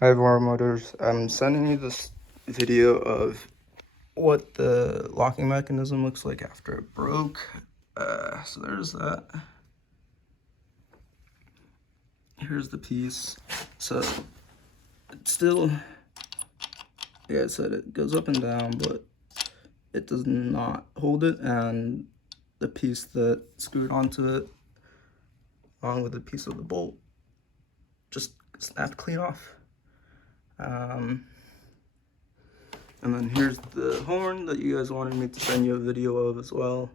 Hi VoroMotors, I'm sending you this video of what the locking mechanism looks like after it broke. So there's that. Here's the piece. So it's still, like I said, it goes up and down, but it does not hold it, and the piece that screwed onto it, along with a piece of the bolt, just snapped clean off. And then here's the horn that you guys wanted me to send you a video of as well.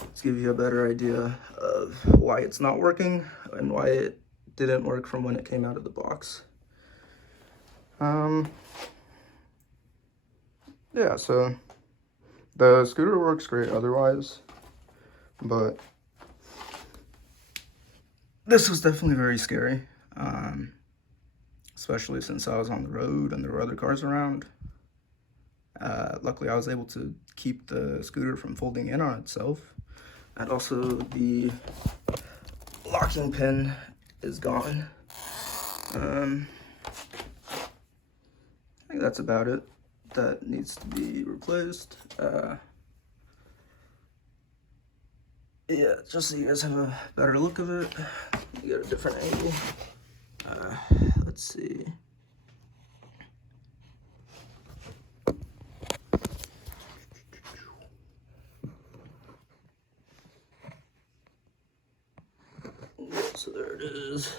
Let's give you a better idea of why it's not working and why it didn't work from when it came out of the box. Yeah, so the scooter works great otherwise, but this was definitely very scary, especially since I was on the road and there were other cars around. Luckily, I was able to keep the scooter from folding in on itself. And also, the locking pin is gone. I think that's about it. That needs to be replaced. Yeah, just so you guys have a better look of it. You get a different angle. Let's see. So there it is.